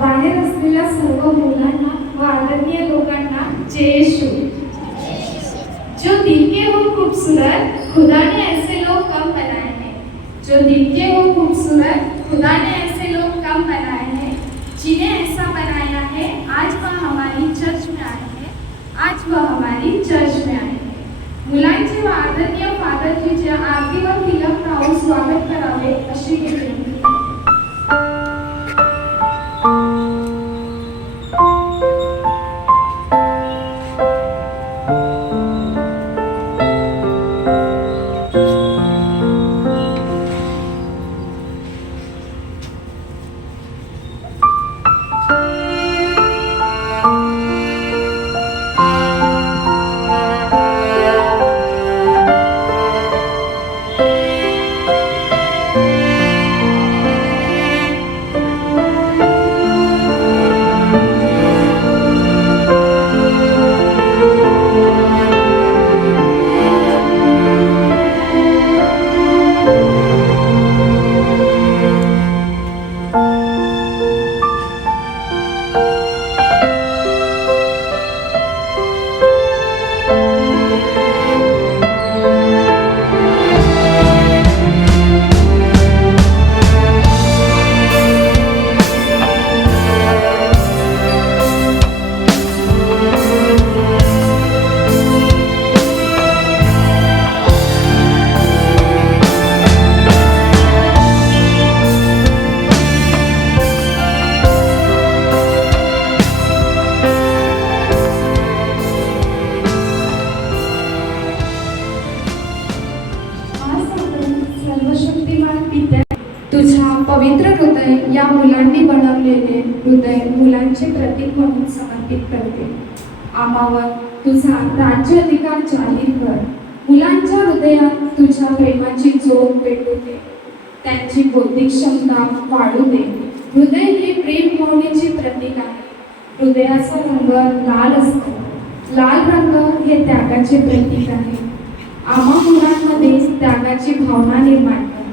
बाहेर असलेल्या सर्व मुलांना व आदरणीय लोकांना जय यीशु। जो दिल के हो खूबसूरत खुदा ने ऐसे लोग कम बनाए हैं। जो दिल के हो खूबसूरत खुदा ने ऐसे लोग कम बनाए हैं। जिन्हें ऐसा बनाया है आज वह हमारी चर्च में आए हैं। आज वह हमारी चर्च में आए हैं। मुलांचे व आदरणीय फादरजीचे आरती व तिलक लावून स्वागत करावे अशी विनंती। तुझा पवित्र हृदय या मुलांनी बनवलेले हृदय मुलांचे प्रतीक म्हणून समर्पित करते। आम्हावर तुझा राज्य अधिकार जाहीर कर। मुलांच्या हृदयात तुझ्या प्रेमाची जोड पेटू दे। त्यांची बौद्धिक क्षमता वाढू दे। हृदय हे प्रेम भावनेचे प्रतीक आहे। हृदयाचा रंग लाल असतो। लाल रंग हे त्यागाचे प्रतीक आहे। आम्हा मुलांमध्ये त्यागाची भावना निर्माण कर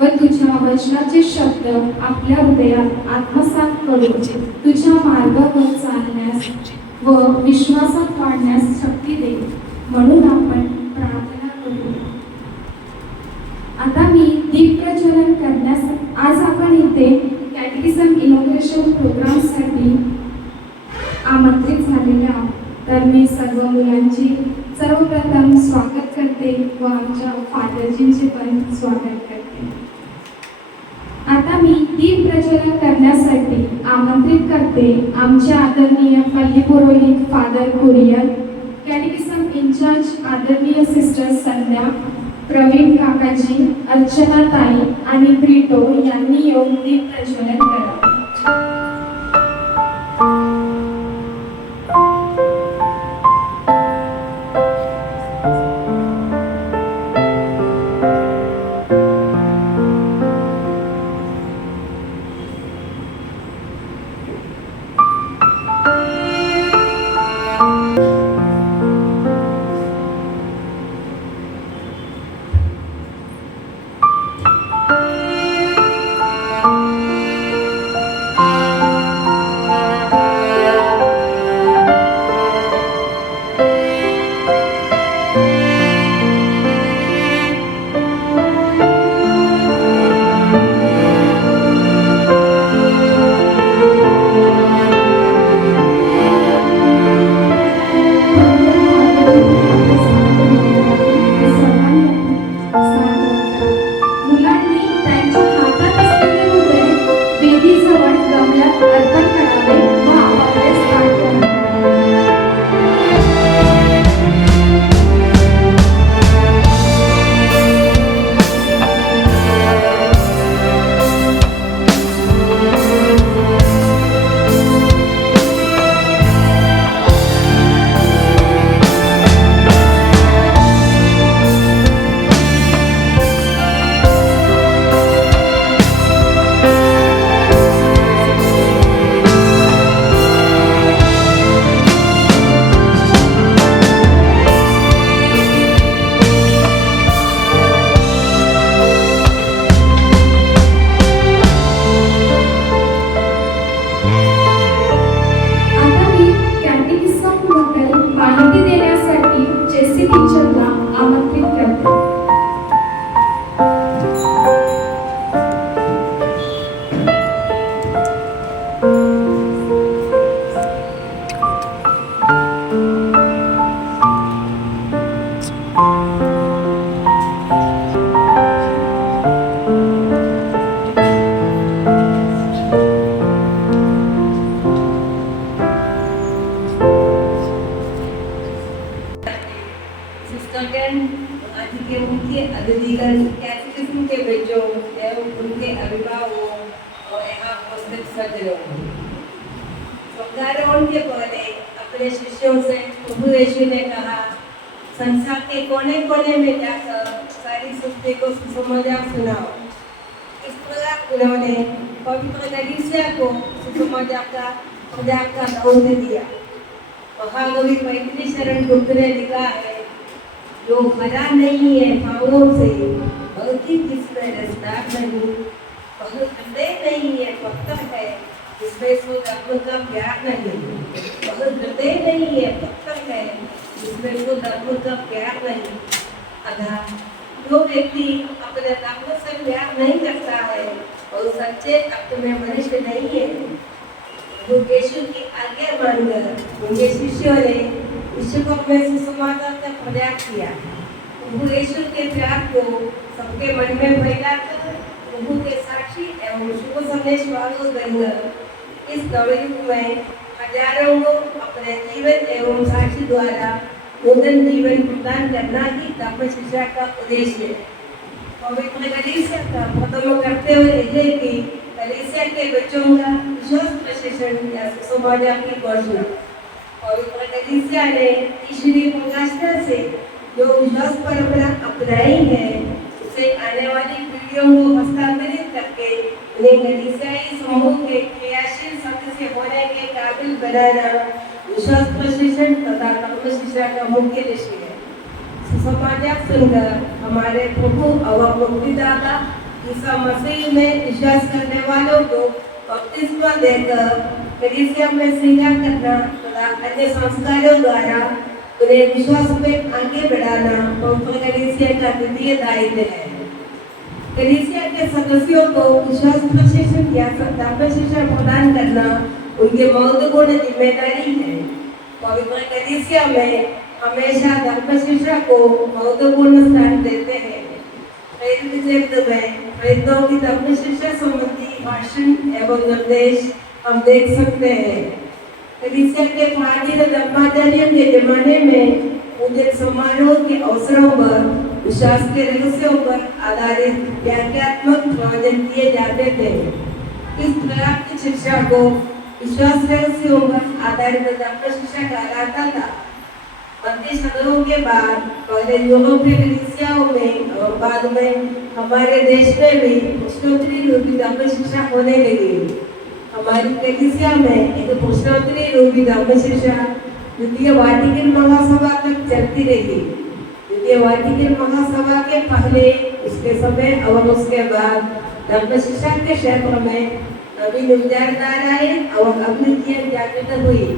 व तुझ्या वचनाचे शब्द आपल्या हृदयात आत्मसात करून तुझ्या मार्गावर चालण्यास व विश्वासात वाढण्यास शक्ती दे म्हणून आपण प्रार्थना करू। आता मी दीप प्रज्वलन करण्यास आज आपण इथे कॅटेकिझम इनॉग्रेशन प्रोग्रामसाठी आमंत्रित झालेले आहोत। तर मी सर्व मुलांची सर्वप्रथम स्वागत करते व आमच्या फादरजींचे पण स्वागत करते। आता मी दीप प्रज्वलन करण्यासाठी आमंत्रित करते आमचे आदरणीय पल्ली पुरोहित फादर कुरियन, कॅटेकिझम इंचार्ज आदरणीय सिस्टर संध्या, प्रवीण काकाजी, अर्चना ताई आणि ब्रिटो यांनी येऊन दीप प्रज्वलन करावे। मुलांनी त्यांच्या हातात असलेले हृदय वेदीजवळ गमल्यात अर्पण करावे व आपापले स्थान करावे. आता मी कॅटेकिझमबद्दल माहिती देण्यासाठी जेसी टीचरला आमंत्रित करते. सिस्टरगण आज के मुख्य अतिथिगण कैटेकिज्म के बच्चों एवं उनके अभिभावकों और यहाँ उपस्थित सज्जनों, स्वगारोहण के पहले अपने शिष्यों से प्रभु यीशु ने कहा, संसार के कोने कोने में जाकर सारी सृष्टि को सुसमाचार सुनाओ. इस प्रकार उन्होंने पवित्र कलीसिया को सुसमाचार का दौर दिया. महाकवि पैतृ शरण गुप्त ने लिखा है, जो भरा नहीं है भावों से, भौतिक जिसमें रसदार नहीं, बहुत हृदय नहीं है पत्थर है जिसमें शुद्ध आत्मा का प्यार नहीं, बहुत हृदय नहीं है पत्थर है जिसमें शुद्ध आत्मा का प्यार नहीं. अतः जो व्यक्ति अपने आत्मा से प्यार नहीं करता है और सच्चे अर्थ में मनुष्य नहीं है. यीशु की आज्ञा मानकर उनके शिष्यों ने विश्व में सुसमाचार का प्रचार किया. प्रभु यीशु के प्यार को सबके मन में फैलाकर प्रभु के साक्षी एवं शुभ संदेश वालों बनकर इस नवयुग में हजारों को अपने जीवन एवं साक्षी द्वारा नूतन जीवन प्रदान करना ही धर्म शिक्षा का उद्देश्य है. पवित्र कलीसिया का प्रथम करते हुए यह कि कलीसिया के बच्चों का विश्वास प्रशिक्षण या सुसमाचार की घोषणा. पवित्र कलीसिया ने ईश्वरीय प्रकाशना से जो विश्वास परंपरा अपनाई है उसे आने वाली पीढ़ियों को हस्तांतरित करके उन्हें कलीसियाई समूह के क्रियाशील सदस्य होने के काबिल बनाना विश्वास प्रशिक्षण तथा धर्म शिक्षा का मुख्य लक्ष्य है. सुसमाचार सुनकर हमारे प्रभु और मुक्तिदाता ईसा मसीह में विश्वास करने वालों को बपतिस्मा देकर कलीसिया में स्वीकार करना तथा अन्य संस्कारों द्वारा उन्हें विश्वास में आगे बढ़ाना पवित्र कलीसिया का द्वितीय दायित्व है. कलीसिया के सदस्यों को विश्वास प्रशिक्षण या धर्म शिक्षा प्रदान करना उनकी महत्वपूर्ण जिम्मेदारी है. पवित्र कलीसिया में हमेशा धर्म शिक्षा को महत्वपूर्ण स्थान देते हैं. प्रेरित ग्रंथ में प्रेरितों की धर्म शिक्षा संबंधी भाषण एवं निर्देश हम देख सकते हैं. कलीसिया के प्राचीन धर्माचार्यों के जमाने में पूजन समारोह के अवसरों पर विश्वास के रहस्यों पर आधारित व्याख्यात्मक प्रवचन दिए जाते थे. इस प्रकार की शिक्षा को विश्वास रहस्यों पर आधारित धर्म शिक्षा कहलाता था. मध्य सदियों के बाद पहले यूरोपीय कलीसियाओं में और बाद में हमारे देश में भी प्रश्नोत्तरी रूपी धर्म शिक्षा होने लगी. हमारी कलीसिया में एक प्रश्नोत्तरी रूपी धर्म शिक्षा द्वितीय वाटिकन महासभा तक चलती रही. द्वितीय वाटिकन महासभा के पहले उसके समय और उसके बाद धर्म शिक्षा के क्षेत्र में नवीन विचारधाराएं और अभिरुचियां जागृत हुई।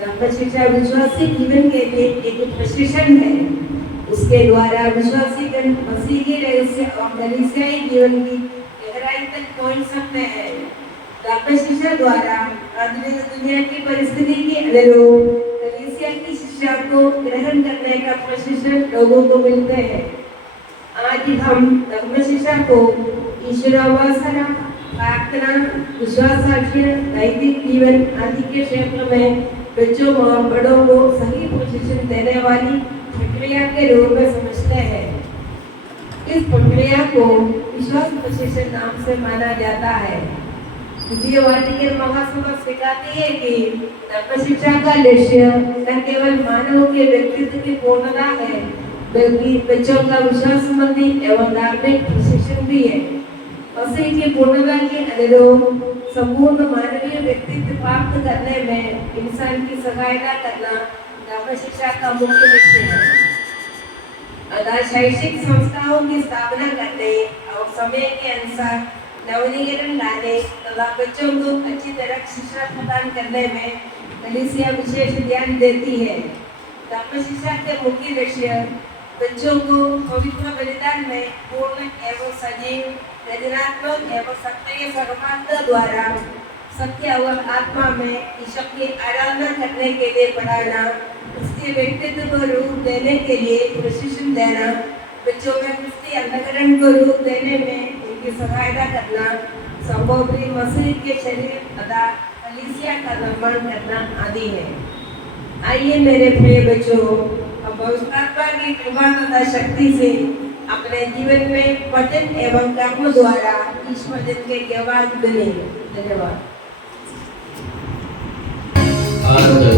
धर्म शिक्षा विश्वासी जीवन के लिए एक प्रशिक्षण है। उसके द्वारा विश्वासी जन मसीह के रहस्य और कलीसियाई जीवन की गहराई तक पहुंच सकते हैं। धर्म शिक्षा द्वारा आधुनिक दुनिया की परिस्थिति के अनुरूप कलीसिया की शिक्षा को ग्रहण करने का प्रशिक्षण लोगों को मिलते हैं। आज हम धर्म शिक्षा को ईश्वरोपासना, प्रार्थना, विश्वास साक्ष्य, नैतिक जीवन आदि के क्षेत्र में बच्चों और बड़ों को सही प्रशिक्षण देने वाली प्रक्रिया के रूप में समझते हैं। इस प्रक्रिया को विश्वास प्रशिक्षण नाम से माना जाता है। द्वितीय वाटिकन महासभा सिखाती है कि धर्म शिक्षा का लक्ष्य न केवल मानव के व्यक्तित्व की पूर्णता है, बल्कि बच्चों का विश्वास संबंधी एवं धार्मिक प्रशिक्षण भी है। मसीह की पूर्णता के अनुरूप संपूर्ण मानवीय व्यक्तित्व प्राप्त करने में इंसान की सहायता करना धर्म शिक्षा का मुख्य लक्ष्य है। शैक्षिक संस्थाओं की स्थापना करने और समय के अनुसार नवीनीकरण लाने तथा बच्चों को अच्छी तरह शिक्षा प्रदान करने में कलीसिया विशेष ध्यान देती है। धर्म शिक्षा के मुख्य लक्ष्य बच्चों को पवित्र बलिदान में पूर्ण एवं सजीव, रचनात्मक एवं सक्रिय सहभागिता द्वारा सत्य और आत्मा में ईश्वर की आराधना करने के लिए पढ़ाना, उसके व्यक्तित्व को रूप देने के लिए प्रशिक्षण देना, बच्चों में क्रिस्ती अंतःकरण को रूप देने में उनकी सहायता करना, संभोगी मसीह के शरीर तथा कलीसिया का निर्माण करना आदि है। आइए मेरे प्रिय बच्चों, अब पवित्र आत्मा की कृपा तथा शक्ति से अपने जीवन में वचन एवं कर्म द्वारा इस वचन के गवाह बने। धन्यवाद।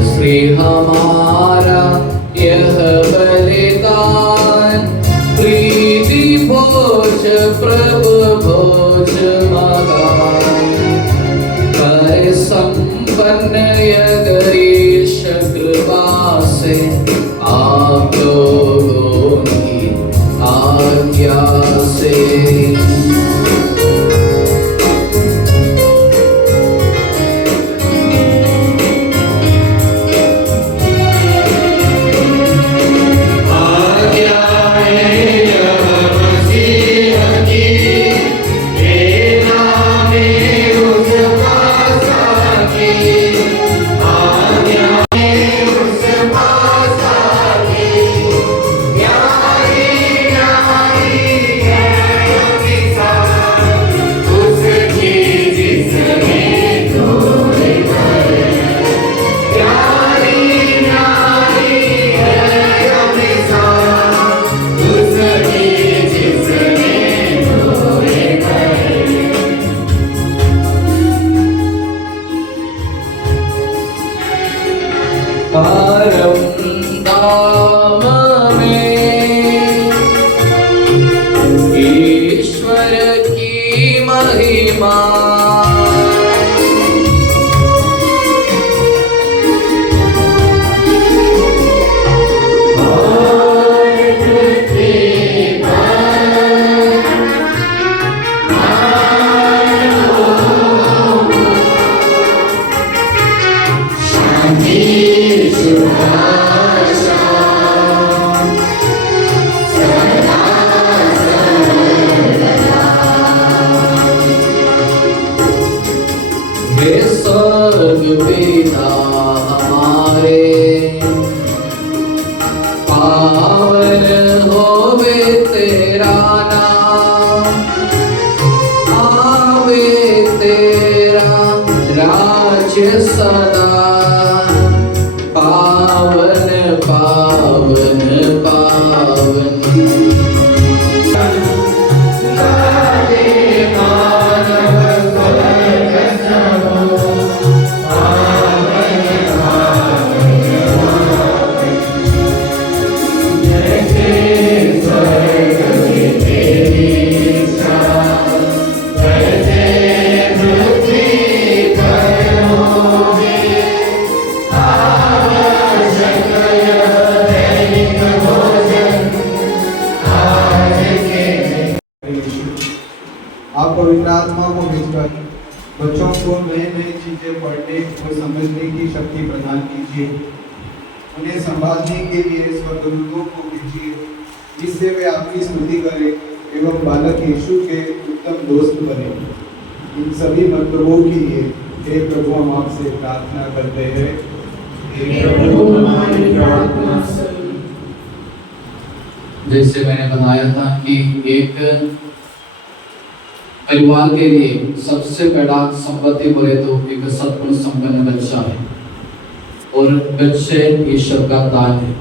श्री हमारा यह बलिदान प्रीति भोज प्रभु भोज महान कर संपन्न यगरीश कृपा से आप लोगों की आज्ञा से आप पवित्र आत्मा को भेजकर बच्चों को नई नई चीजें पढ़ने और समझने की शक्ति प्रदान कीजिए। उन्हें संभालने के लिए स्वर्गदूतों को भेजिए, जिससे वे आपकी स्तुति करें एवं बालक यीशु के उत्तम दोस्त बने। इन सभी मंतव्यों के लिए हे प्रभु हम आपसे प्रार्थना करते हैं। हे प्रभु हमारी प्रार्थना सुन। जैसे मैंने बताया था कि एक परिवार के लिए सबसे बड़ा संपत्ति बोले तो एक सद्गुण संपन्न बच्चा है और बच्चे ईश्वर का दान है।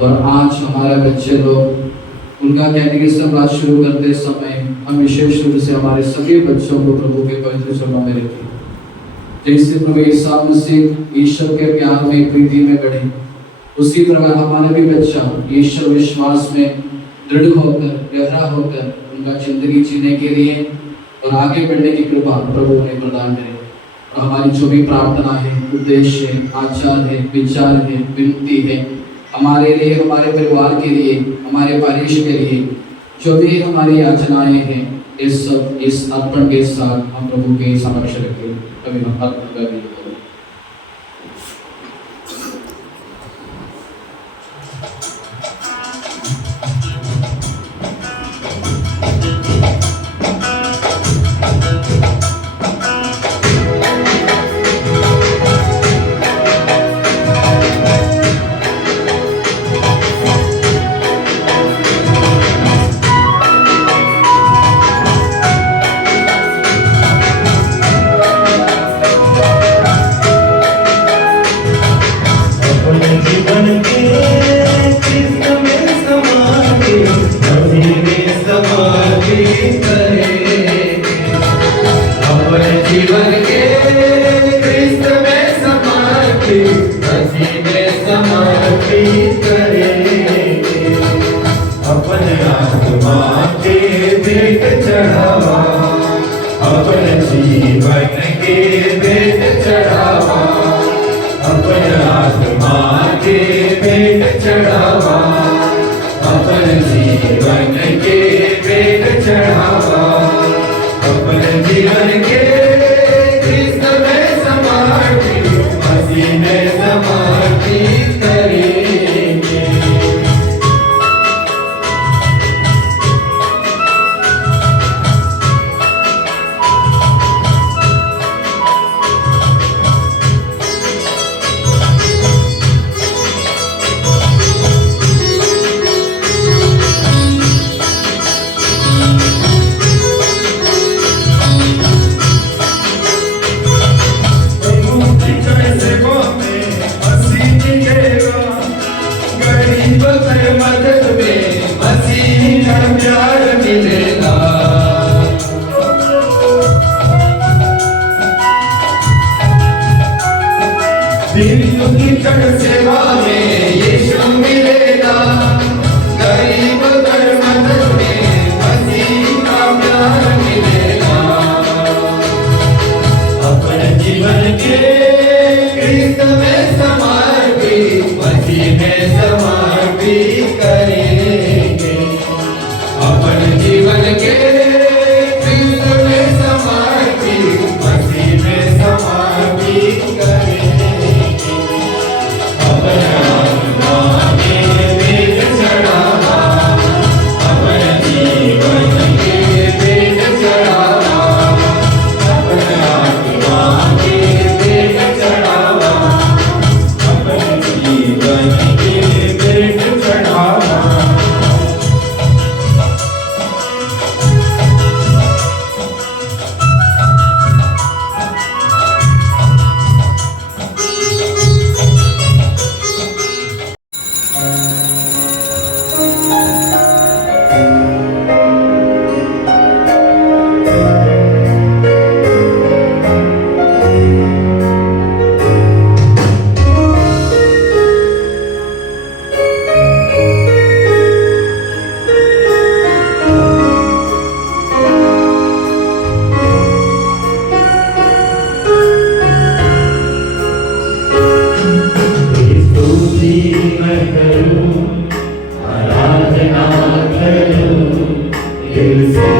और आज हमारे बच्चे लोग उनका कैटेकिज्म क्लास शुरू करते समय हम विशेष रूप से हमारे सभी बच्चों को प्रभु के पवित्र चरणों में रखें। जैसे प्रभु ईसा मसीह ईश्वर के प्यार में प्रीति में बढ़े, उसी तरह हमारे भी बच्चा ईश्वर विश्वास में दृढ़ होकर गहरा होकर उनका जिंदगी जीने के लिए और आगे बढ़ने की कृपा प्रभु उन्हें प्रदान करे। और हमारी जो भी प्रार्थना है, उद्देश्य है, आचार है, विचार है, विनती है, हमारे लिए, हमारे परिवार के लिए, हमारे पारिश के लिए जो भी हमारी याचनाएं हैं, इस सब इस अर्पण के साथ हम प्रभु के समक्ष रखें। कभी हम अर्पण कर भी आराधना करूं दिल से।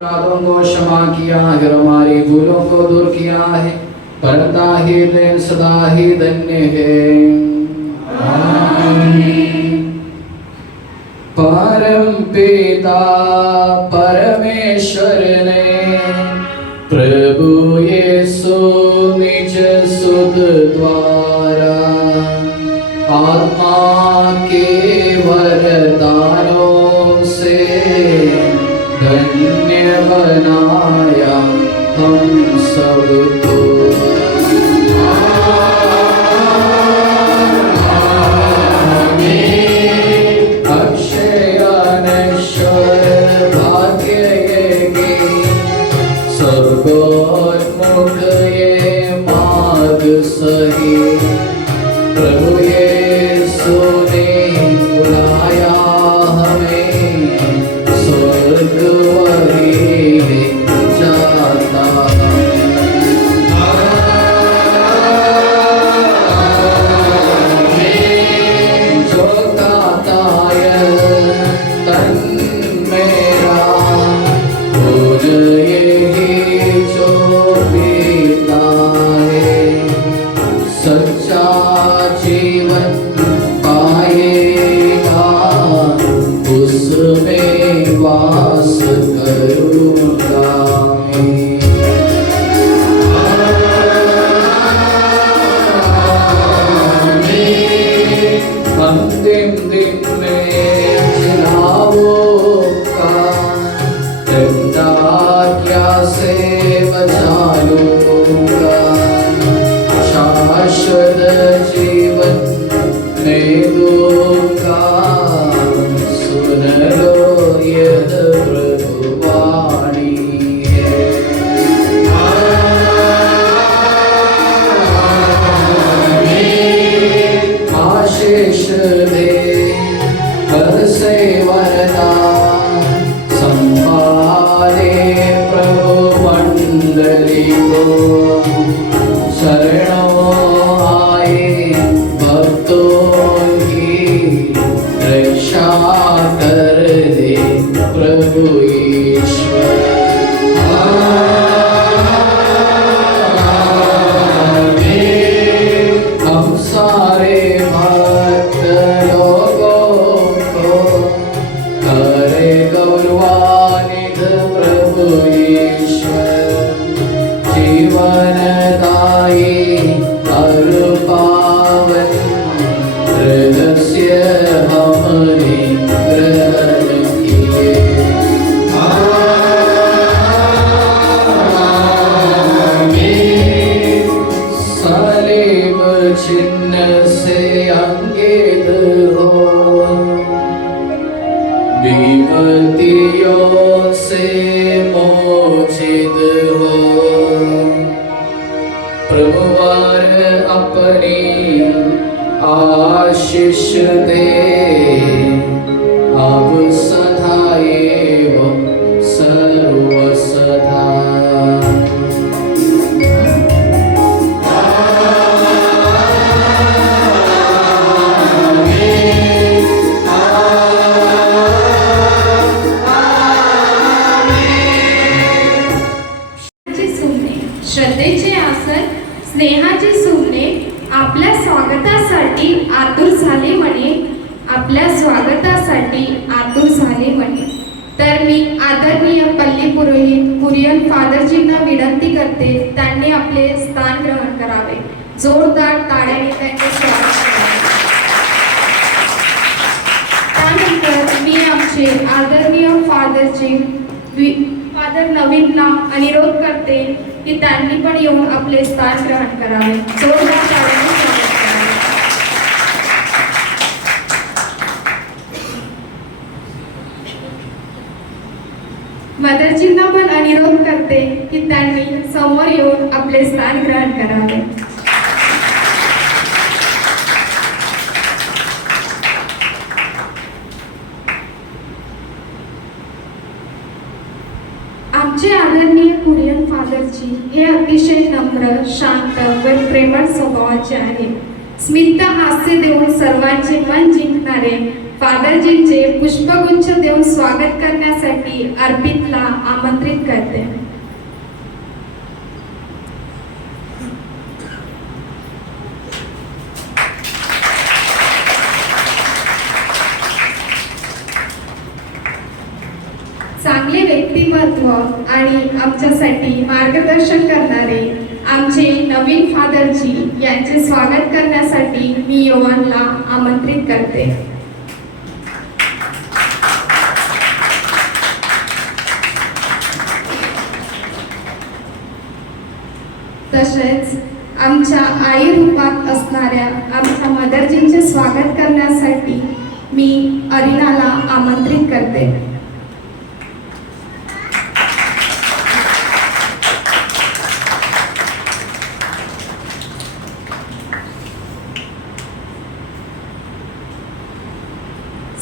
अपराधों को क्षमा किया है और हमारी भूलों को दूर किया है। परता ही लेन सदा ही धन्य है। परम पिता परमेश्वर ने प्रभु यीशु निज सुत द्वारा आत्मा के वरदानों से धन्य बनाया हम सबको। अक्षय अनश्वर भाग्य ये सर्वोन्मुख ये मार्ग सही प्रभु यीशु ने बुलाया हमें स्वर्ग वही जाता। जो गाता तन मेरा भूल यही जो पीता है सच्चा जीवन पाएगा उसमें वास करूँगा मैं। अंतिम दिन में जिलाओं का डंडा क्या से बचा लूँगा। शाश्वत जीवन में दूंगा सुन लो यह प्रभु वाणी है। आशीष दे हर से वरदान संभाले प्रभु मंडली को। शरणों आए भक्तों की से अंकित हो, विपत्तियों से मोचित हो। प्रभुवर अपनी आशीष दे, अब सदा एवं सर्वसदा। श्रद्धेचे आसन स्नेहाची सुमने आपल्या स्वागतासाठी आतुर झाले म्हणे, आपल्या स्वागतासाठी आतुर झाले म्हणे। तर मी आदरणीय पल्ली पुरोहित कुरियन फादरजींना विनंती करते, त्यांनी आपले स्थान ग्रहण करावे। जोरदार टाळ्याने त्यांचे स्वागत करावे। त्यानंतर मी आमचे आदरणीय फादर नवीनला अनुरोध करते की त्यांनी पण येऊन आपले स्थान ग्रहण करावे। जोरदार टाळ्याने स्वागत करावे। मदरजींना पण अनुरोध करते की त्यांनी समोर येऊन आपले स्थान ग्रहण करावे। आमचे आदरणीय कुरियन फादरजी हे अतिशय नम्र, शांत व प्रेमळ स्वभावाचे आहेत। स्मित हास्य देऊन सर्वांचे मन जिंकणारे फादरजींचे पुष्पगुच्छ देऊन स्वागत करण्यासाठी अर्पितला आमंत्रित करते। चांगले व्यक्तिमत्व आणि आमच्यासाठी मार्गदर्शन करणारे आमचे नवीन फादरजी यांचे स्वागत करण्यासाठी मी योवानला आमंत्रित करते। तसेच आमच्या आई रूपात असणाऱ्या आमच्या मदरजींचे स्वागत करण्यासाठी मी अरिनाला आमंत्रित करते।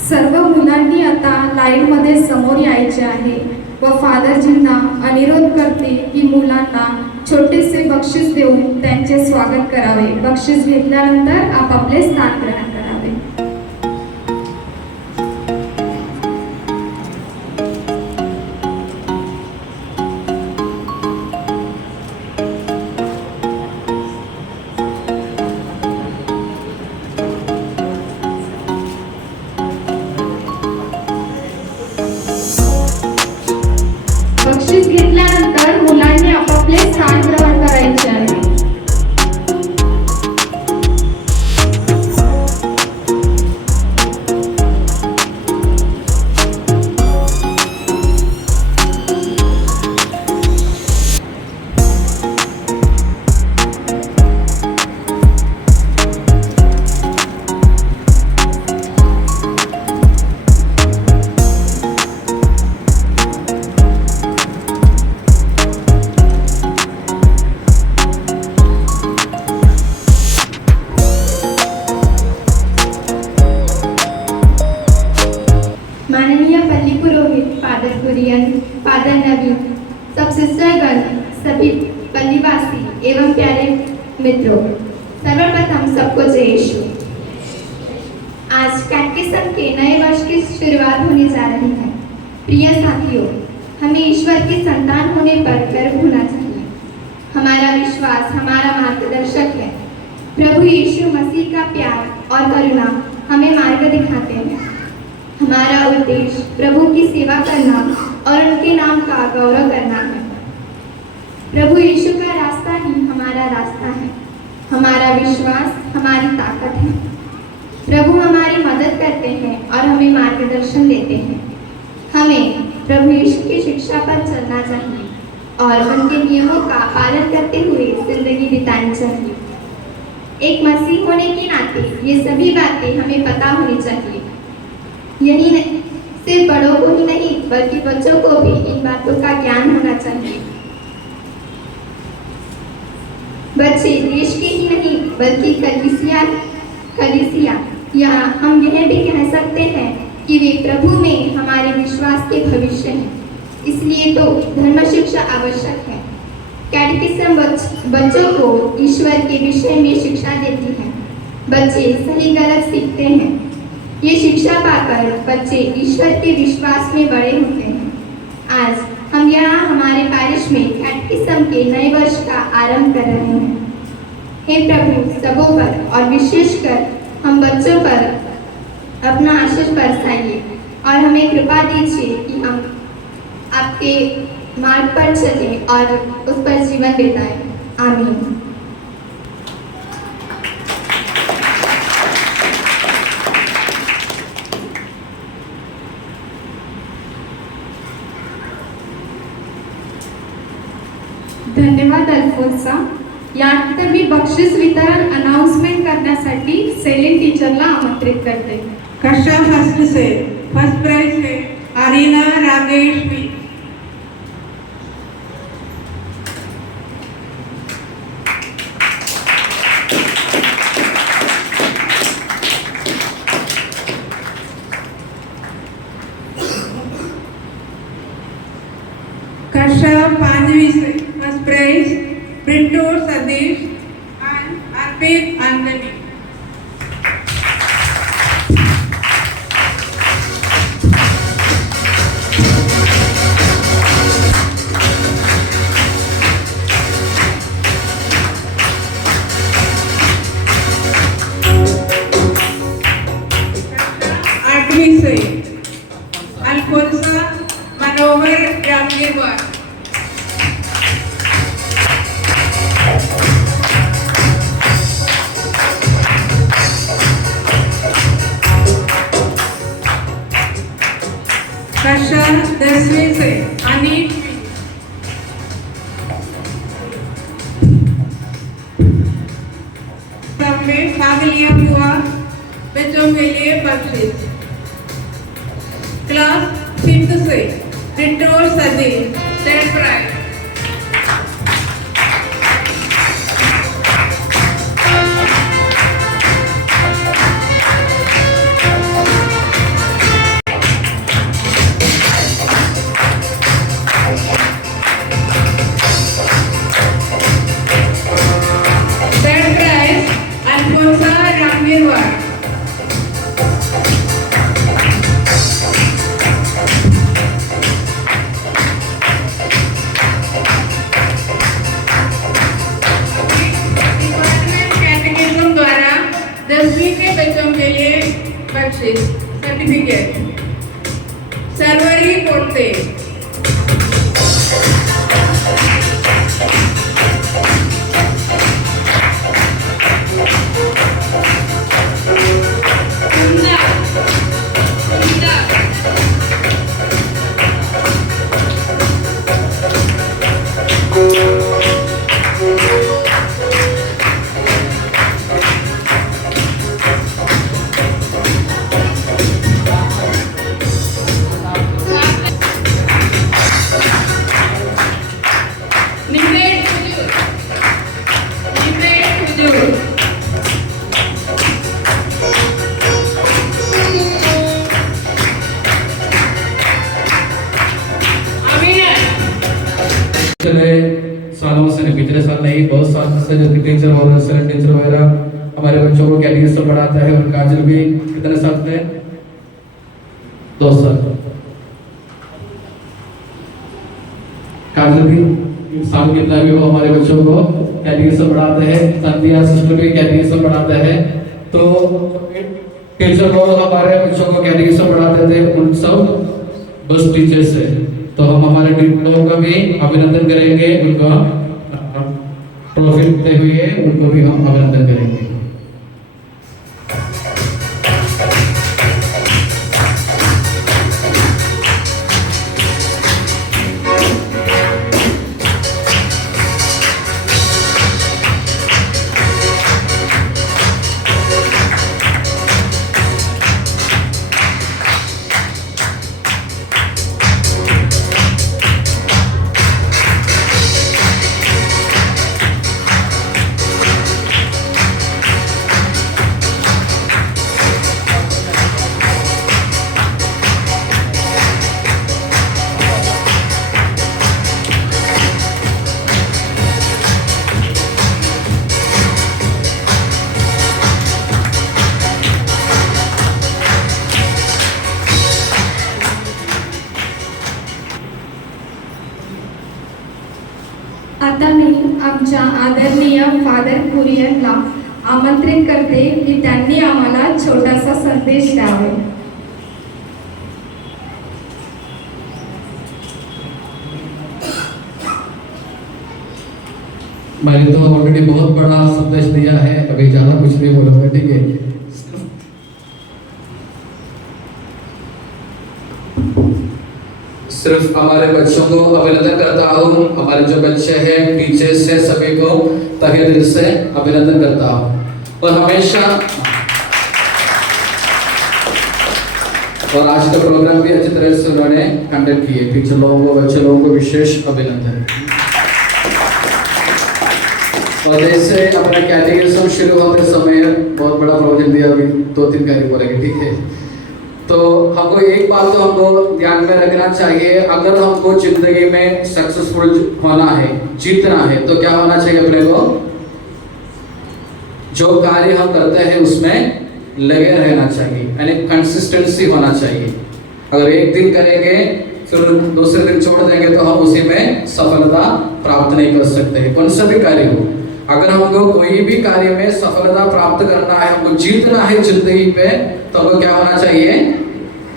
सर्व मुलांनी आता लाईनमध्ये समोर यायचे आहे व फादरजींना अनुरोध करते की मुलांना छोटेसे बक्षीस देऊन त्यांचे स्वागत करावे। बक्षीस घेतल्यानंतर आपापले स्थान ग्रहण करावे। बक्षीस घेतल्यानंतर मुलांनी आपापले स्थान ग्रहण करायचे आहे। माननीय पल्ली पुरोहित फादर कुरियन, फादर नवीन, सब सिस्टरगण, सभी पल्लीवासी एवं प्यारे मित्रों, सर्वप्रथम सबको जय यीशु। आज कैटेकिज्म के नए वर्ष की शुरुआत होने जा रही है। प्रिय साथियों, हमें ईश्वर की संतान होने पर गर्व होना चाहिए। हमारा विश्वास हमारा मार्गदर्शक है। प्रभु यीशु मसीह का प्यार और करुणा हमें मार्ग दिखाते हैं। हमारा उद्देश्य प्रभु की सेवा करना और उनके नाम का गौरव करना है। प्रभु यीशु का रास्ता ही हमारा रास्ता है। हमारा विश्वास हमारी ताकत है। प्रभु हमारी मदद करते हैं और हमें मार्गदर्शन देते हैं। हमें प्रभु यीशु की शिक्षा पर चलना चाहिए और उनके नियमों का पालन करते हुए जिंदगी बितानी चाहिए। एक मसीह होने के नाते ये सभी बातें हमें पता होनी चाहिए। यही नहीं, सिर्फ बड़ों को ही नहीं बल्कि बच्चों को भी इन बातों का ज्ञान होना चाहिए। बच्चे देश के ही नहीं बल्कि कलीसिया या हम यह भी कह सकते हैं कि वे प्रभु में हमारे विश्वास के भविष्य हैं। इसलिए तो धर्म शिक्षा आवश्यक है। कैटेकिज्म बच्चों को ईश्वर के विषय में शिक्षा देती है। बच्चे सही गलत सीखते हैं। ये शिक्षा पाकर बच्चे ईश्वर के विश्वास में बड़े होते हैं। आज हम यहाँ हमारे पैरिश में कैटेकिज्म के नए वर्ष का आरंभ कर रहे हैं। हे प्रभु, सबों पर और विशेषकर हम बच्चों पर अपना आशीष बरसाइए और हमें कृपा दीजिए कि हम आपके मार्ग पर चलें और उस पर जीवन बिताएं। आमीन। धन्यवाद अल्फोन्सा। यानंतर मी बक्षीस वितरण अनाउन्समेंट करण्यासाठी सेलिन टीचरला आमंत्रित करते। कक्षा फर्स्ट से फर्स्ट प्राइज है अरीना राजेश भी। कक्षा पांचवी से फर्स्ट प्राइज प्रिंटोर सतीश एंड अर्पित अंजलि। आठवीं से अल्फोंसा मनोहर रामगिरवार। कक्षा 10वीं से अनीत सब में भाग लिया हुआ बच्चों के लिए बख्शिश। क्लास 5th से रिटोर सदी third prize. Third prize Alphonsa Ramgirwar. Catechism द्वारा 10वीं के बच्चों के लिए बख्शिश सर्टिफिकेट। सर्वरी कोटे। पिछले सालों से, पिछले साल नहीं, बहुत साल से जो टीचर और असिस्टेंट टीचर वगैरह हमारे बच्चों को कैटेकिज्म पढ़ाता है। और काजल भी कितने साल से? 2 साल। काजल भी साल कितना भी हो हमारे बच्चों को कैटेकिज्म पढ़ाते हैं। संध्या सिस्टर भी कैटेकिज्म पढ़ाते हैं। तो टीचर लोग हमारे बच्चों को कैटेकिज्म पढ़ाते थे, उन सब बस टीचर्स है। तो हम हमारे लोगों का भी अभिनंदन करेंगे, उनका ट्रॉफी देते हुए उनको भी हम अभिनंदन करेंगे। आमच्या आदरणीय फादर कुरियनला आमंत्रित करते की त्यांनी आम्हाला छोटासा संदेश द्यावा. मैंने तो ऑलरेडी बहुत बड़ा संदेश दिया है, अभी ज़्यादा कुछ नहीं बोलूँगा, ठीक है. सिर्फ हमारे बच्चों को अभिनंदन करता हूँ, हमारे जो बच्चे हैं टीचर्स से सभी को तहे दिल से अभिनंदन करता हूँ. और हमेशा और आज का प्रोग्राम भी अच्छी तरह से उन्होंने कंडक्ट किए. टीचर लोगों को, बच्चे लोगों को विशेष अभिनंदन. और जैसे अपना कैटेकिज्म शुरू होते समय बहुत बड़ा प्रोजेक्ट दिया, अभी 2-3 कार्य बोलेंगे, ठीक है. तो हमको एक बात तो हमको ध्यान में रखना चाहिए, अगर हमको जिंदगी में सक्सेसफुल होना है, जीतना है, तो क्या होना चाहिए अपने को? जो कार्य हम करते हैं उसमें लगे रहना चाहिए, यानी कंसिस्टेंसी होना चाहिए. अगर एक दिन करेंगे फिर दूसरे दिन छोड़ देंगे तो हम उसी में सफलता प्राप्त नहीं कर सकते हैं, कौन सा भी कार्य हो. अगर हमको कोई भी कार्य में सफलता प्राप्त करना है, हमको जीतना है जिंदगी पे, तो हमको क्या होना चाहिए?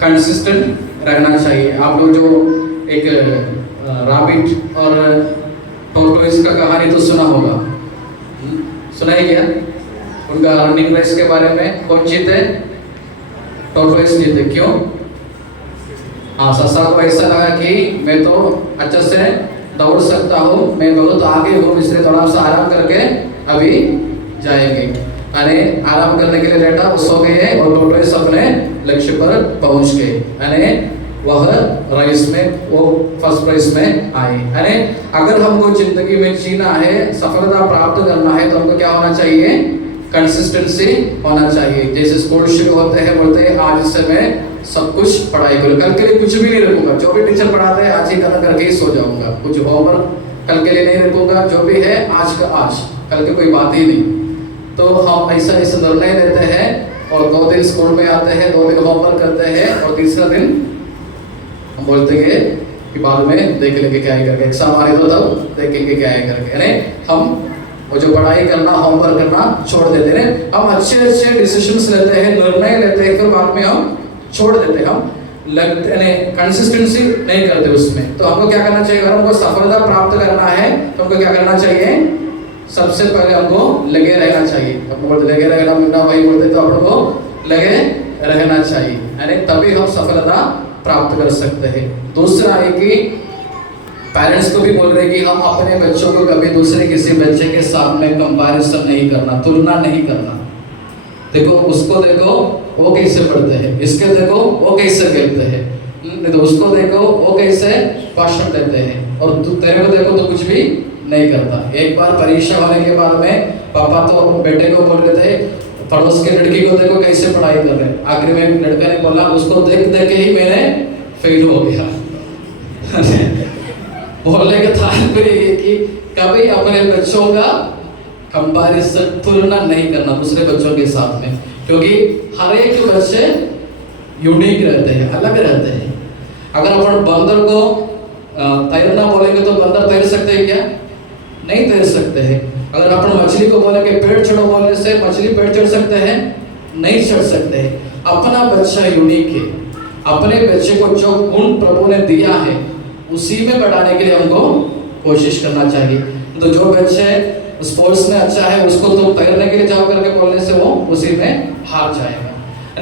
कंसिस्टेंट रहना चाहिए. आप लोग जो एक रैबिट और टॉर्टोइस का कहानी तो सुना होगा, सुना है क्या? उनका रनिंग रेस के बारे में कौन जीते? टॉर्टोइस जीते. क्यों? हाँ, ससा को ऐसा लगा कि मैं तो अच्छे से दौड़ सकता हूँ, मैं बहुत आगे हूँ, इसलिए थोड़ा सा आराम करके अभी जाएंगे. यानी आराम करने के लिए लेटा, वो सो गए और टॉर्टोइस अपने लक्ष्य पर पहुंच गए. यानी वह रेस में वो फर्स्ट प्राइज में आए. यानी अगर हमको जिंदगी में जीना है, सफलता प्राप्त करना है, तो हमको क्या होना चाहिए? कंसिस्टेंसी होना चाहिए. जैसे स्कूल शुरू होते हैं, बोलते हैं आज से मैं सब कुछ पढ़ाई करूँ, कल के लिए कुछ भी नहीं रखूंगा, जो भी टीचर पढ़ाते हैं आज ही खत्म करके ही सो जाऊंगा, कुछ होमवर्क कल के लिए नहीं रखूंगा, जो भी है आज का आज, कल की कोई बात ही नहीं. तो हम ऐसा निर्णय लेते हैं और 2 दिन स्कूल में आते हैं, 2 दिन होमवर्क करते हैं और तीसरा दिन हम बोलते हैं कि बाद में देख लेंगे क्या है करके, एग्जाम आ रही तो तब देखेंगे क्या है करके. यानी हम वो जो पढ़ाई करना, होमवर्क करना छोड़ देते हैं. हम अच्छे डिसीजंस लेते हैं, निर्णय लेते हैं, फिर बाद में हम छोड़ देते हैं, हम लगते कंसिस्टेंसी नहीं करते उसमें. तो हमको क्या करना चाहिए? अगर हमको सफलता प्राप्त करना है तो हमको क्या करना चाहिए? सबसे पहले हमको लगे रहना चाहिए. हम बोलते लगे रहना, मुन्ना भाई बोलते, तो हमको लगे रहना चाहिए, यानी तभी हम सफलता प्राप्त कर सकते हैं. दूसरा है कि पेरेंट्स को भी बोल रहे कि हम अपने बच्चों को कभी दूसरे किसी बच्चे के सामने कंपैरिजन नहीं करना, तुलना नहीं करना. देखो उसको देखो वो कैसे पढ़ते हैं, इसके देखो वो कैसे खेलते हैं, तो उसको देखो वो कैसे भाषण देते हैं, और तेरे को देखो तो कुछ भी नहीं करता. एक बार परीक्षा होने के बाद में पापा तो बेटे को बोल रहे थे, पड़ोस के लड़की को देखो कैसे पढ़ाई कर रहे हैं. आखिर में लड़का ने बोला उसको देख देख के ही मैंने फेल हो गया. बोलने का तात्पर्य ये कि कभी अपने बच्चों का कंपैरिजन, तुलना नहीं करना दूसरे बच्चों के साथ में, क्योंकि हर एक बच्चे यूनिक रहते हैं, अलग रहते हैं. अगर अपन बंदर को तैरना बोलेंगे तो बंदर तैर सकते हैं क्या? नहीं तैर सकते हैं. अगर अपन मछली को बोलेंगे पेड़ चढ़ो बोलने से मछली पेड़ चढ़ सकते हैं? नहीं चढ़ सकते हैं. अपना बच्चा यूनिक है. अपने बच्चे को जो गुण प्रभु ने दिया है उसी में बढ़ाने के लिए हमको कोशिश करना चाहिए. तो जो बच्चे स्पोर्ट्स में अच्छा है उसको तो तैरने के लिए जाओ करके बोलने से वो उसी में हार जाएगा.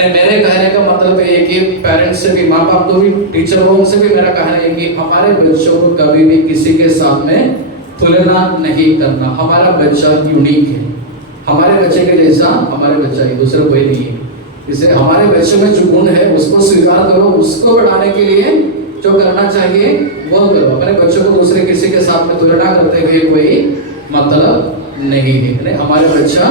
मेरे कहने का मतलब है कि पेरेंट्स से भी, माँ बाप को भी, टीचर लोगों से भी मेरा कहना है कि हमारे बच्चों को कभी भी किसी के साथ में तुलना नहीं करना. हमारा बच्चा यूनिक है, हमारे बच्चे के जैसा हमारे बच्चा ही, दूसरा कोई नहीं है. इसलिए हमारे बच्चे में जो गुण है उसको स्वीकार करो, उसको बढ़ाने के लिए जो करना चाहिए वो करो. अपने बच्चों को दूसरे किसी के साथ में तुलना करते हुए कोई मतलब नहीं है. हमारे बच्चा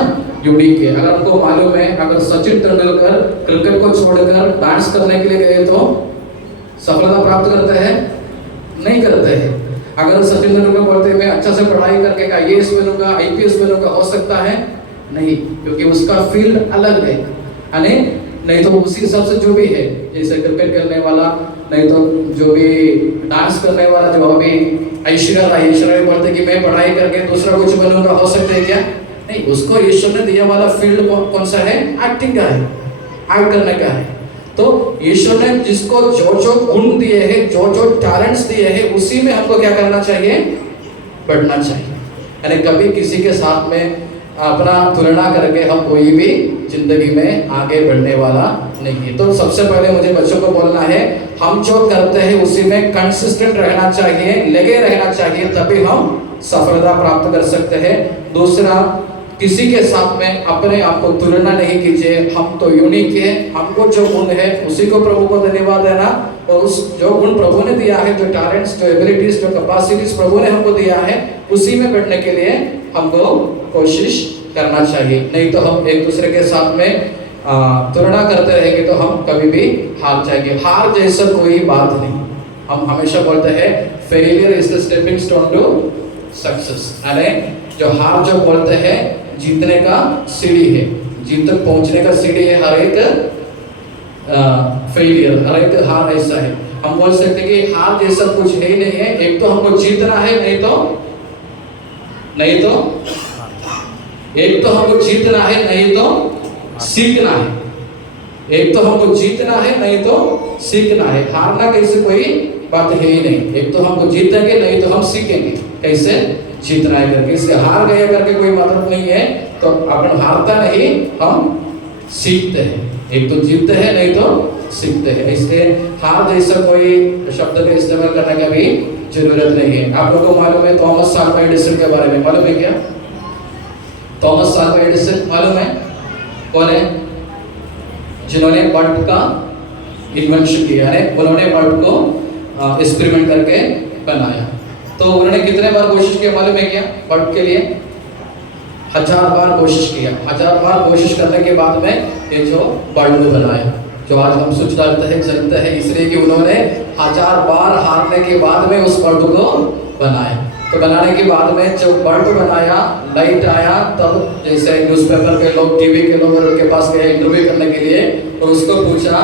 यूनिक है. अगर हमको मालूम है अगर सचिन तेंदुलकर क्रिकेट को छोड़कर डांस करने के लिए गए तो सफलता प्राप्त करते हैं? नहीं करते हैं. अगर सचिन तेंदुलकर बोलते हैं मैं अच्छा से पढ़ाई करके IAS बनूंगा, IPS बनूंगा, हो सकता है? नहीं, क्योंकि उसका फील्ड अलग है. यानी नहीं तो उसी हिसाब से जो भी है, जैसे क्रिकेट खेलने वाला नहीं तो जो भी डांस करने वाला जो अभी ऐश्वर्या बोलते कि मैं पढ़ाई करके दूसरा कुछ बनूंगा, हो सकता है क्या? नहीं, उसको ईश्वर ने दिया वाला फील्ड कौन सा है? एक्टिंग का है, एक्ट करने का है। तो ईश्वर ने जिसको जो जो गुण दिए हैं, जो जो टैलेंट्स दिए हैं, उसी में हमको क्या करना चाहिए? बढ़ना चाहिए। यानी कभी किसी के साथ में अपना तुलना करके हम कोई भी जिंदगी में आगे बढ़ने वाला नहीं है। तो सबसे पहले मुझे बच्चों को बोलना है, हम जो करते हैं उसी में कंसिस्टेंट रहना चाहिए, लगे रहना चाहिए, तभी हम सफलता प्राप्त कर सकते हैं। दूसरा, किसी के साथ में अपने आप को तुलना नहीं कीजिए, हम तो यूनिक है, हमको जो गुण है उसी को प्रभु को धन्यवाद देना, और उस जो गुण प्रभु ने दिया है, जो टैलेंट्स, जो एबिलिटीज, जो कैपेसिटीज प्रभु ने हमको दिया है, उसी में बढ़ने के लिए हमको कोशिश करना चाहिए। नहीं तो हम एक दूसरे के साथ में तुलना करते रहेंगे तो हम कभी भी हार जाएंगे। हार जैसा कोई बात नहीं। हम हमेशा बोलते हैं failure is the stepping stone to success. यानी जो हार जो बोलते हैं जीतने का सीढ़ी है, जीत तक पहुंचने का सीढ़ी है। हर एक फेलियर, हर एक हार ऐसा है। हम बोल सकते हैं कि हार जैसा कुछ है ही नहीं है। एक तो हमको जीतना है, नहीं तो एक तो हमको जीतना है, नहीं तो सीखना है। एक तो हमको जीतना है, नहीं तो सीखना है। हारना कैसे कोई बात है ही नहीं। एक तो हमको जीतेंगे, नहीं तो हम सीखेंगे कैसे जीतना है करके। इसलिए हार गए करके कोई मतलब नहीं है। तो अपन हारता नहीं, हम सीखते हैं। एक तो जीतते हैं, नहीं तो सीखते हैं। इसलिए हार जैसा कोई शब्द का इस्तेमाल करने का भी जरूरत नहीं है। आप लोगों को मालूम है थॉमस अल्वा एडिसन के बारे में? मालूम है क्या? थॉमस अल्वा एडिसन मालूम है कौन है? जिन्होंने बल्ब का इन्वेंशन किया है। उन्होंने बल्ब को एक्सपेरिमेंट करके बनाया। तो उन्होंने कितने बार कोशिश किया मालूम है क्या? बल्ब के लिए 1000 बार कोशिश किया। 1000 बार कोशिश करने के बाद में ये जो बल्ब बनाया, जो आज हम स्विच डालते हैं, जलते हैं, इसलिए कि उन्होंने 1000 बार हारने के बाद में उस बल्ब को बनाया। तो बनाने के बाद में जब बल्ब बनाया, लाइट आया, तब जैसे न्यूज़पेपर के लोग, टीवी के लोग उनके पास गए इंटरव्यू करने के लिए, तो उसको पूछा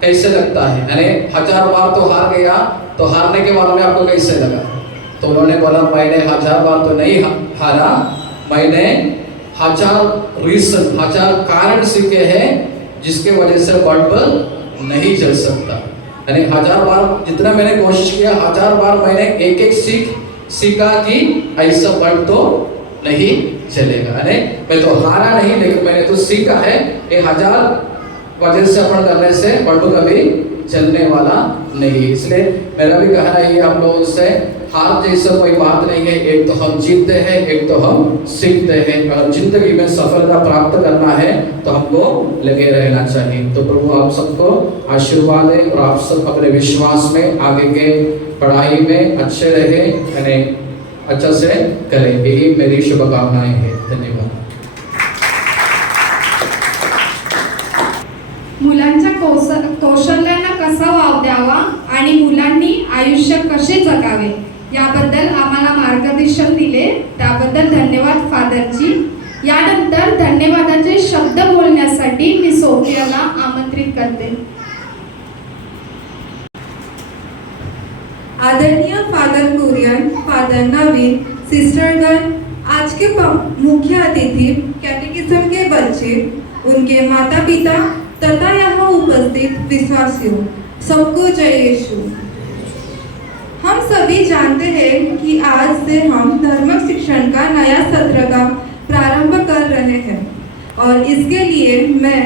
कैसे लगता है? यानी 1000 बार तो हार गया, तो हारने के बाद में आपको कैसे लगा? तो उन्होंने बोला मैंने 1000 बार तो नहीं हारा, मैंने 1000 कारण सीखे हैं जिसके वजह से बल्ब नहीं जल सकता। यानी 1000 बार जितना मैंने कोशिश किया, 1000 बार मैंने एक सीखा कि ऐसा बल्ब तो नहीं चलेगा। यानी मैं तो हारा नहीं, लेकिन मैंने तो सीखा है कि 1000 वजह से अपन करने से बल्ब कभी चलने वाला नहीं। इसलिए मेरा भी कहना ये हम लोगों से, हार जैसा कोई बात नहीं है। एक तो हम जीतते हैं, एक तो हम सीखते हैं। अगर जिंदगी में सफलता प्राप्त करना है तो हमको लगे रहना चाहिए। तो प्रभु आप सबको आशीर्वाद है और आप सब अपने विश्वास में आगे के पढ़ाई में अच्छे रहे, यानी अच्छा से करें, यही मेरी शुभकामनाएं हैं। धन्यवाद। मुलांच्या कौशल्यांना कसा वाव द्यावा आणि मुलांनी आयुष्य कसे जगावे याबद्दल आम्हाला मार्गदर्शन दिले, त्याबद्दल धन्यवाद फादरजी। यानंतर धन्यवादाचे शब्द बोलण्यासाठी मी सोफियाला आमंत्रित करते। आदरणीय फादर कुरियन, फादर नवीन, सिस्टरगण, आज के मुख्य अतिथि, कैटेकिज्म के बच्चे, उनके माता पिता तथा यहाँ उपस्थित विश्वासियों, सबको जय यीशु। हम सभी जानते हैं कि आज से हम धर्म शिक्षण का नया सत्र का प्रारंभ कर रहे हैं और इसके लिए मैं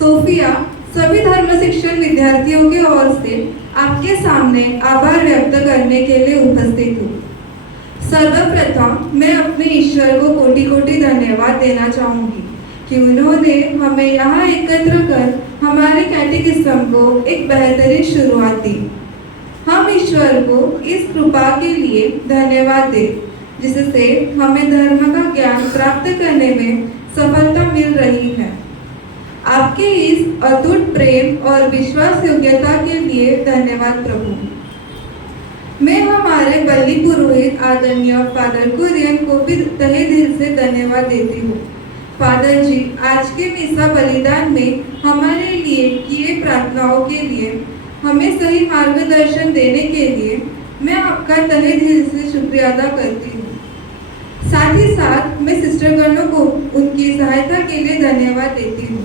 सोफिया सभी धर्म शिक्षण विद्यार्थियों की ओर से आपके सामने आभार व्यक्त करने के लिए उपस्थित हूँ। सर्वप्रथम मैं अपने ईश्वर को कोटि कोटि धन्यवाद देना चाहूँगी कि उन्होंने हमें यहाँ एकत्र कर हमारे कैटेकिज्म को एक बेहतरीन शुरुआत दी। हम ईश्वर को इस कृपा के लिए धन्यवाद दें जिससे हमें धर्म का ज्ञान प्राप्त करने में सफलता मिल रही है। आपके इस अटूट प्रेम और विश्वास योग्यता के लिए धन्यवाद प्रभु। मैं हमारे बलि पुरोहित आदरणीय फादर कुरियन को भी तहे दिल से धन्यवाद देती हूँ। फादर जी, आज के मिसा बलिदान में हमारे लिए किए प्रार्थनाओं के लिए हमें सही मार्गदर्शन देने के लिए मैं आपका तहे दिल से शुक्रिया अदा करती हूँ। साथ ही साथ मैं सिस्टर गणों को उनकी सहायता के लिए धन्यवाद देती हूँ।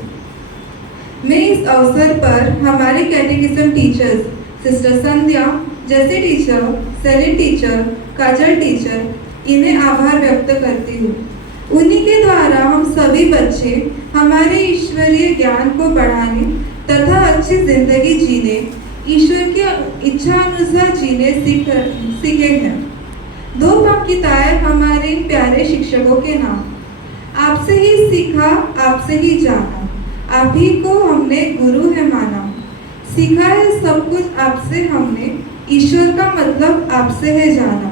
मैं इस अवसर पर हमारे कैटेकिज्म टीचर्स सिस्टर संध्या जैसे टीचर, सेलिन टीचर, काजल टीचर, इन्हें आभार व्यक्त करती हूँ। उन्हीं के द्वारा हम सभी बच्चे हमारे ईश्वरीय ज्ञान को बढ़ाने तथा अच्छी जिंदगी जीने, ईश्वर की इच्छा अनुसार जीने सीखे हैं। दो पंक्तियाँ हमारे इन प्यारे शिक्षकों के नाम। आपसे ही सीखा, आपसे ही जाना, आप ही को हमने गुरु है माना। सीखा है सब कुछ आपसे हमने, ईश्वर का मतलब आपसे है जाना।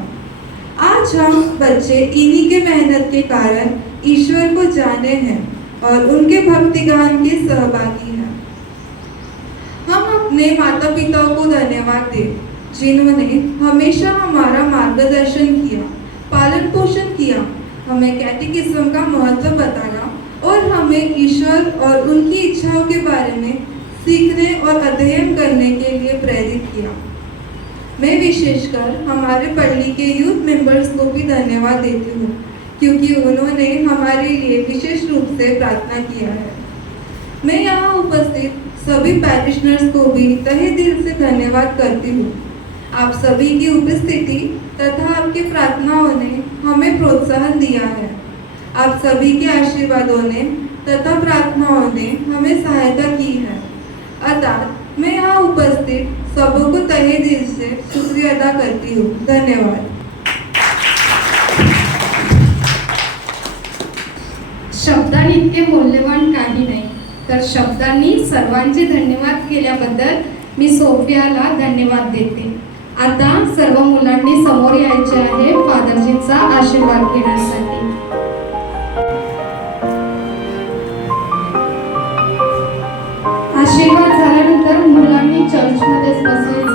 आज हम बच्चे इन्हीं के मेहनत के कारण ईश्वर को जाने हैं और उनके भक्ति गान के सहभागी हैं। हम अपने माता पिताओं को धन्यवाद दें जिन्होंने हमेशा हमारा मार्गदर्शन किया, पालन पोषण किया, हमें कैटेकिज्म का महत्व बताया और हमें ईश्वर और उनकी इच्छाओं के बारे में सीखने और अध्ययन करने के लिए प्रेरित किया। मैं विशेषकर हमारे पल्ली के यूथ मेंबर्स को भी धन्यवाद देती हूँ क्योंकि उन्होंने हमारे लिए विशेष रूप से प्रार्थना किया है। मैं यहाँ उपस्थित सभी पैरिशनर्स को भी तहे दिल से धन्यवाद करती हूँ। आप सभी की उपस्थिति तथा आपकी प्रार्थनाओं ने हमें प्रोत्साहन दिया है। आप सभी के आशीर्वादों ने तथा प्रार्थनाओं ने हमें सहायता की है। अतः मैं यहाँ उपस्थित सबों को तहे दिल से शुक्रिया अदा करती हूँ। धन्यवाद। शब्दांनी इतके मौल्यवान काही नाही, तर शब्दांनी सर्वांचे धन्यवाद केल्याबद्दल मी सोफियाला धन्यवाद देते। आता सर्व मुलांनी समोर यायचे आहे फादरजींचा आशीर्वाद घेण्यासाठी। आशीर्वाद झाल्यानंतर मुलांनी चर्चमध्येच बसायचं।